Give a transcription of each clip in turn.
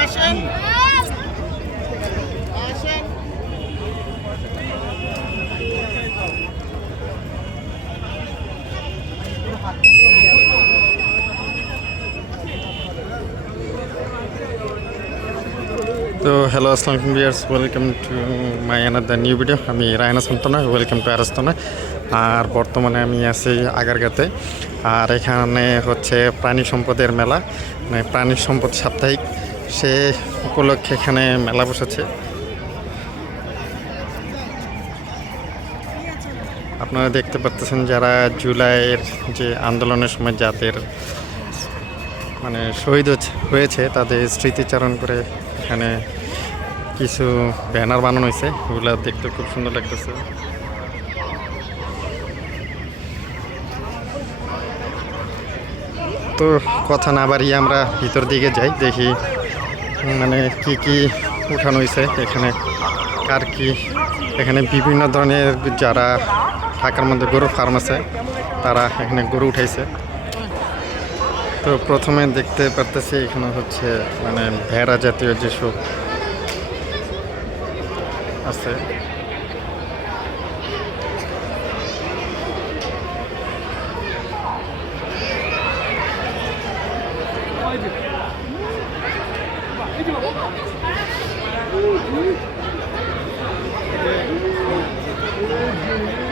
আসেন আসেন তো হ্যালো আসসালামু viewers welcome to my another new video আমি রায়না সন্তনা ওয়েলকাম টু আরাস্তনা আর বর্তমানে আমি আছি আগারগাতে আর এখানে হচ্ছে প্রাণী সম্পদের মেলা। মানে প্রাণী সম্পদ সাপ্তাহিক। সে উপলক্ষে এখানে মেলা বসেছে। আপনারা দেখতে পাচ্ছেন যারা জুলাইয়ের যে আন্দোলনের সময় যাদের মানে শহীদ হয়েছে, তাদের স্মৃতিচারণ করে এখানে কিছু ব্যানার বানানো হয়েছে। ওগুলো দেখতে খুব সুন্দর লাগতেছে। তো কথা না বাড়িয়ে আমরা ভিতর দিকে যাই, দেখি মানে কি কি উঠানো হয়েছে, এখানে কার কি, এখানে বিভিন্ন ধরনের যারা ঢাকার মধ্যে গরু ফার্ম আছে, তারা এখানে গরু উঠাইছে। তো প্রথমে দেখতে পারতেছি এখানে হচ্ছে মানে ভেড়া জাতীয় যেসব আছে Thank you.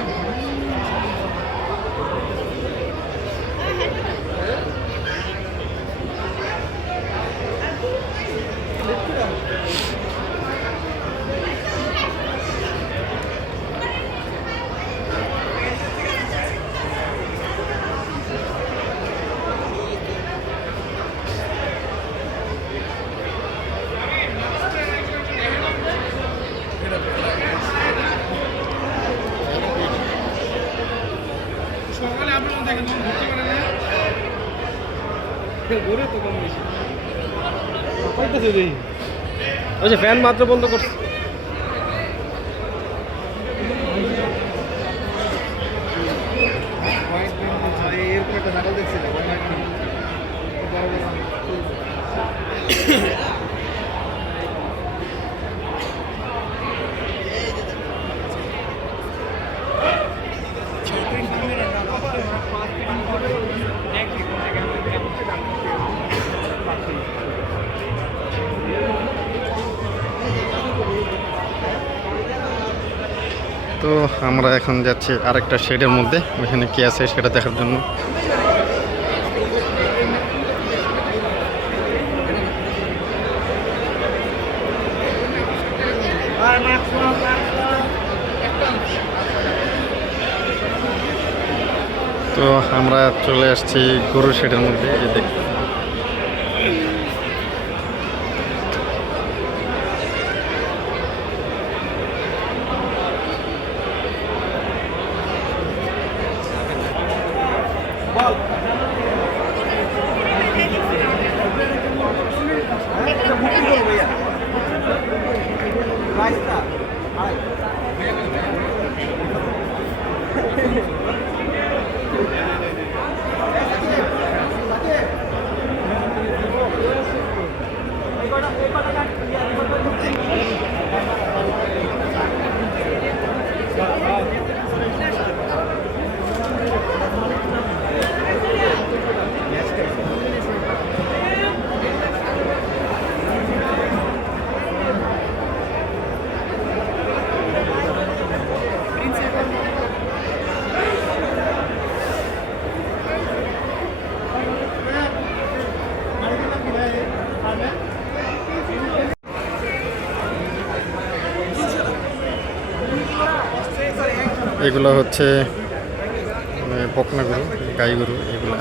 ফ্যান মাত্র বন্ধ করছে এরকম একটা নাটক দেখছিলাম তো আমরা এখন যাচ্ছি আরেকটা শেডের মধ্যে, ওইখানে কি আছে সেটা দেখার জন্য। তো আমরা চলে আসছি গরু শেডের মধ্যে দেখ এগুলো হচ্ছে মানে পকনা গরু গাই গরু এগুলো।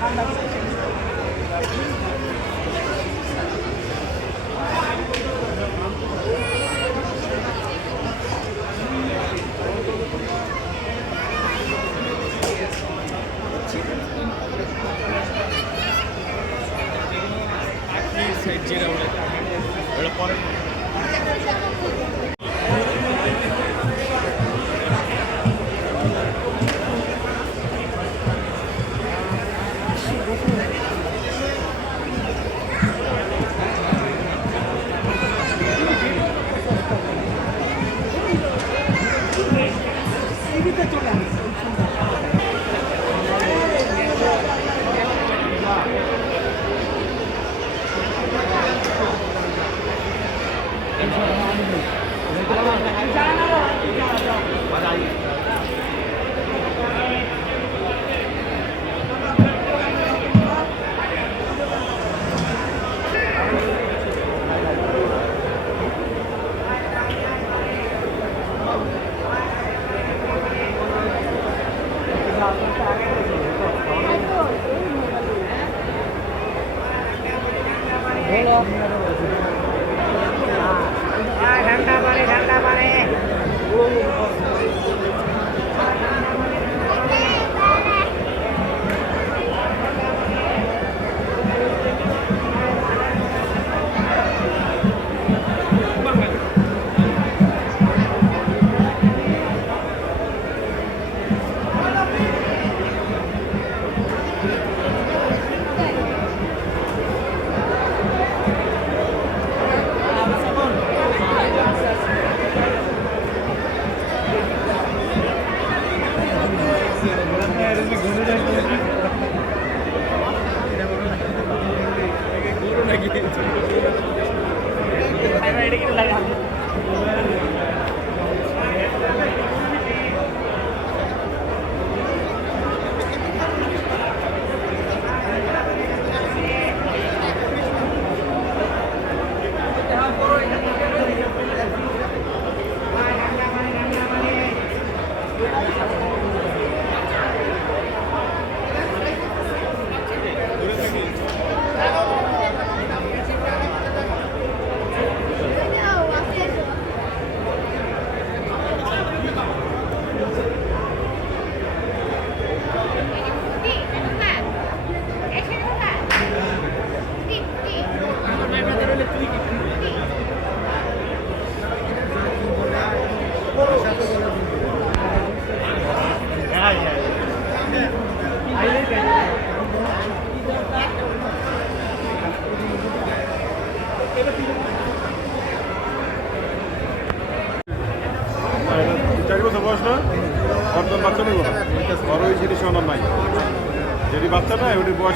한다고 생각했어요.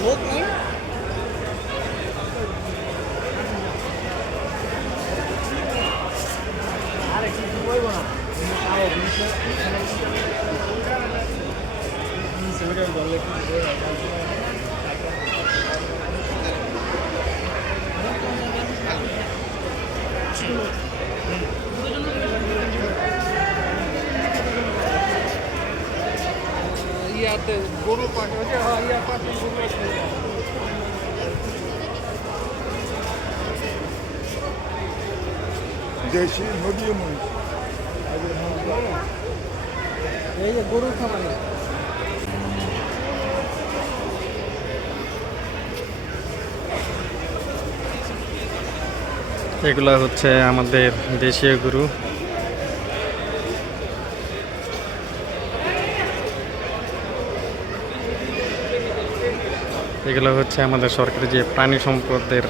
তোমার কি ইয়াতে গরু পাখি ওই যে হ্যাঁ ইয়া পাখি গরু আছে। দেশি মহিষ এই যে গরুর খামার। এগুলো হচ্ছে আমাদের দেশীয় গরু। এগুলো হচ্ছে আমাদের সরকারি যে প্রাণী সম্পদের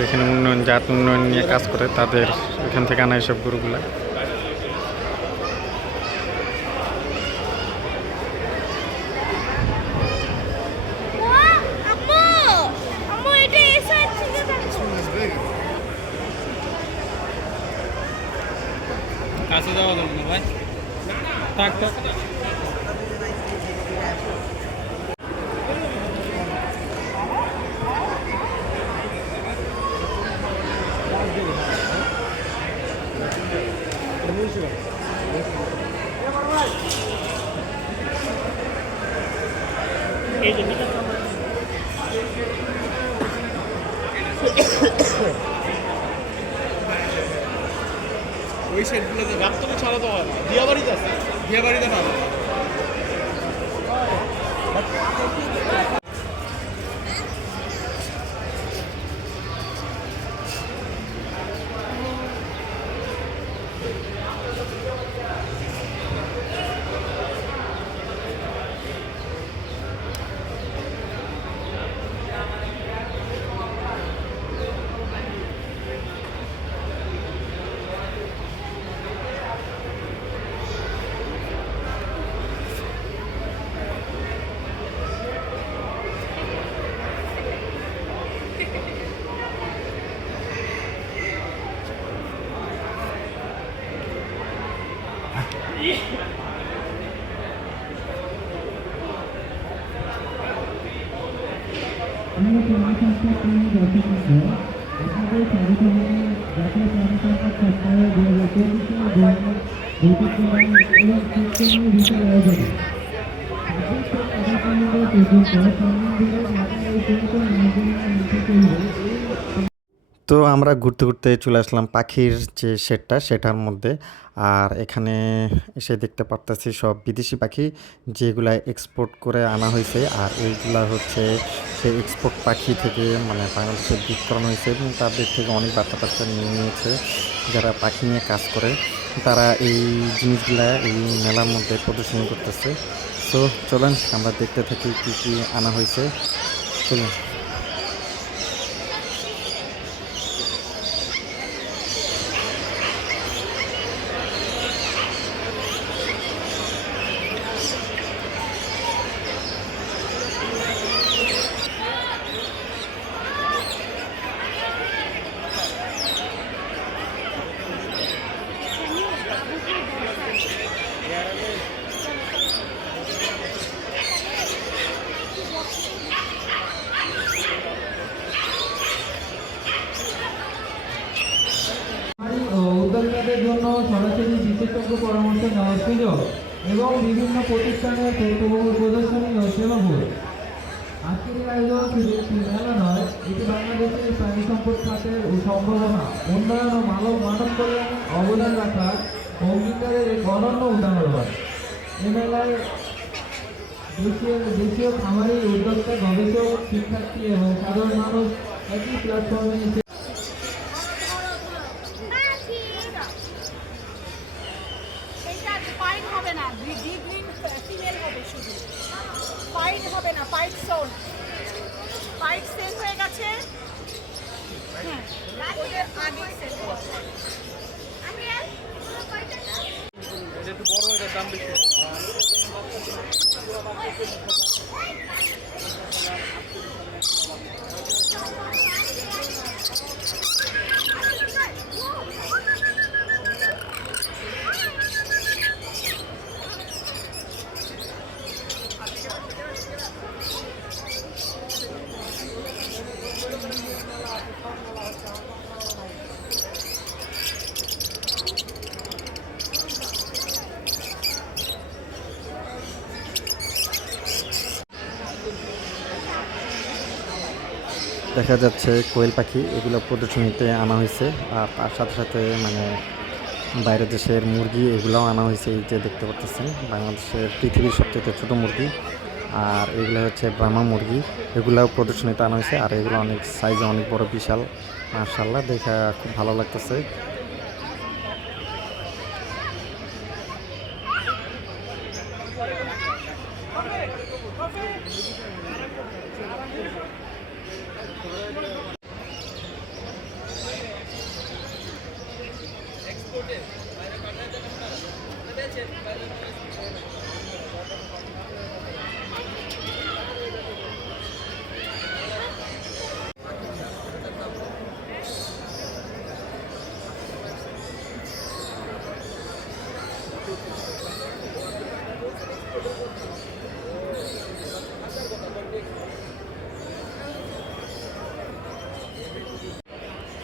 যেখানে উন্নয়ন, জাত উন্নয়ন নিয়ে কাজ করে, তাদের এখান থেকে আনা এইসব গরুগুলা। আম্মু আম্মু এটা এই সাইড থেকে দেখো বিয়াবাড়িতে আছে। বিয়াবাড়িতে না। ভাই থাক থাক ওই সাইডগুলোতে রাস্তাটা ছাড়াতে হয় না দিয়া বাড়িতে আছে দিয়া বাড়িতে না তো আমরা ঘুরতে ঘুরতে চলে আসলাম পাখির যে শেডটা, সেটার মধ্যে। আর এখানে এসে দেখতে পারতেছি সব বিদেশি পাখি যেগুলা এক্সপোর্ট করে আনা হয়েছে। আর এইগুলা হচ্ছে সেই এক্সপোর্ট পাখি থেকে মানে বাংলাদেশে করানো হয়েছে এবং তাদের থেকে অনেক বাচ্চা বাচ্চা নিয়ে নিয়েছে যারা পাখি নিয়ে কাজ করে। তারা এই জিনিসগুলা এই মেলার মধ্যে প্রদর্শনী করতেছে। তো চলেন আমরা দেখতে থাকি কী কী আনা হয়েছে। চলুন। বিভিন্ন প্রতিষ্ঠানের তথ্যবহুল প্রদর্শনী ও সেবাবোধ আজকের এই আয়োজন শুধু একটি মেলা নয়, এটি বাংলাদেশের প্রাণী সম্পদ খাতের ও সম্ভাবনা, উন্নয়ন ও মানব মানব কল্যাণে অবদান রাখার অঙ্গীকারের এক অনন্য উদাহরণ। এ মেলায় দেশীয় দেশীয় খামারি, উদ্যোক্তা, গবেষক, শিক্ষার্থী এবং সাধারণ মানুষ একই প্ল্যাটফর্মে adam bekliyor. দেখা যাচ্ছে কোয়েল পাখি, এগুলো প্রদর্শনীতে আনা হয়েছে। আর তার সাথে সাথে মানে বাইরের দেশের মুরগি, এগুলোও আনা হয়েছে এই যে দেখতে পাচ্ছেন। বাংলাদেশের পৃথিবীর সবচেয়ে ছোটো মুরগি। আর এগুলো হচ্ছে ব্রাহ্মা মুরগি। এগুলাও প্রদর্শনীতে আনা হয়েছে। আর এগুলো অনেক সাইজে অনেক বড়, বিশাল। মার্শাল্লাহ দেখা খুব ভালো লাগতেছে।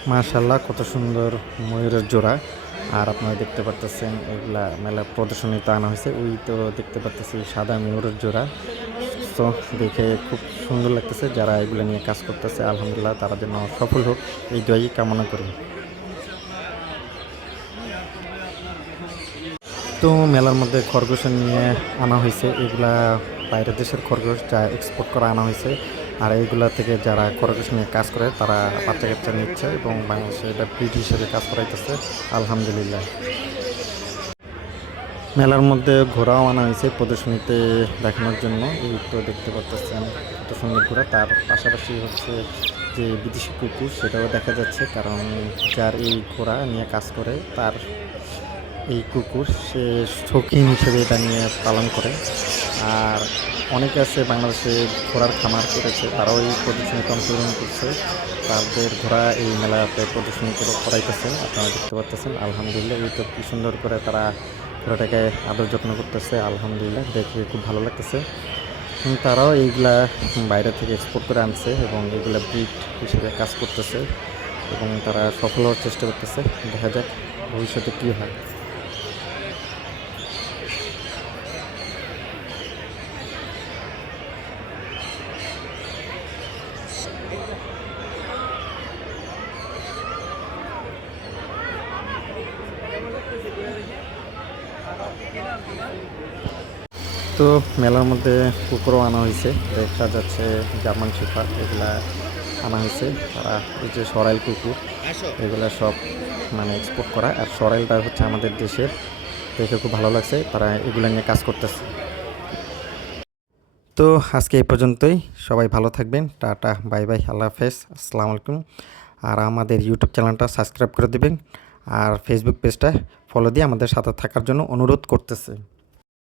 মার্শাল্লাহ কত সুন্দর ময়ূরের জোড়া। আর আপনারা দেখতে পারতেছেন, এগুলা মেলা প্রদর্শনীতে আনা হয়েছে। ওই তো দেখতে পারতেছি সাদা ময়ূরের জোড়া। তো দেখে খুব সুন্দর লাগতেছে যারা এগুলো নিয়ে কাজ করতেছে। আলহামদুলিল্লাহ, তারা যেন সফল হোক। এই দোয়াই কামনা করি। তো, মেলার মধ্যে খরগোশ নিয়ে আনা হয়েছে। এগুলা বাইরের দেশের খরগোশ যা এক্সপোর্ট করা আনা হয়েছে। আর এইগুলা থেকে যারা খরগোশ নিয়ে কাজ করে, তারা বাচ্চা কাচ্চা নিচ্ছে এবং বাংলাদেশে এটা ব্রিড হিসেবে কাজ করাইতেছে। আলহামদুলিল্লাহ। মেলার মধ্যে ঘোরাও আনা হয়েছে প্রদর্শনীতে দেখানোর জন্য। এই তো দেখতে পাচ্ছেন কত সুন্দর ঘোড়া তার পাশাপাশি হচ্ছে যে বিদেশি কুকুর, সেটাও দেখা যাচ্ছে। কারণ যার এই ঘোড়া নিয়ে কাজ করে, তার এই কুকুর, সে শৌখিন হিসেবে এটা নিয়ে পালন করে। আর অনেকে আছে বাংলাদেশে ঘোড়ার খামার করেছে, তারাও এই প্রদর্শনীতে অংশগ্রহণ করছে। তাদের ঘোড়া এই মেলাতে প্রদর্শনী করে করাইতেছে আপনারা দেখতে পাচ্ছেন। আলহামদুলিল্লাহ, এই তো কি সুন্দর করে তারা ঘোড়াটাকে আদর যত্ন করতেছে, আলহামদুলিল্লাহ। দেখে খুব ভালো লাগতেছে। তারাও এইগুলা বাইরে থেকে এক্সপোর্ট করে আনছে এবং এগুলা ব্রিড হিসেবে কাজ করতেছে এবং তারা সফল হওয়ার চেষ্টা করতেছে। দেখা যাক ভবিষ্যতে কী হয়। তো মেলার মধ্যে কুকুরও আনা হয়েছে। দেখা যাচ্ছে জার্মান শিফার এগুলা আনা হয়েছে। তারা এই যে সরাইল কুকুর, এগুলা সব মানে এক্সপোর্ট করা। আর সরাইলটা হচ্ছে আমাদের দেশের। দেখে খুব ভালো লাগছে, তারা এগুলো নিয়ে কাজ করতেছে। তো আজকে এই পর্যন্তই। সবাই ভালো থাকবেন। টাটা, বাই বাই, আল্লাহ হাফেজ, আসসালামু আলাইকুম। আর আমাদের ইউটিউব চ্যানেলটা সাবস্ক্রাইব করে দেবেন। আর ফেসবুক পেজটা ফলো দিয়ে আমাদের সাথে থাকার জন্য অনুরোধ করতেছে।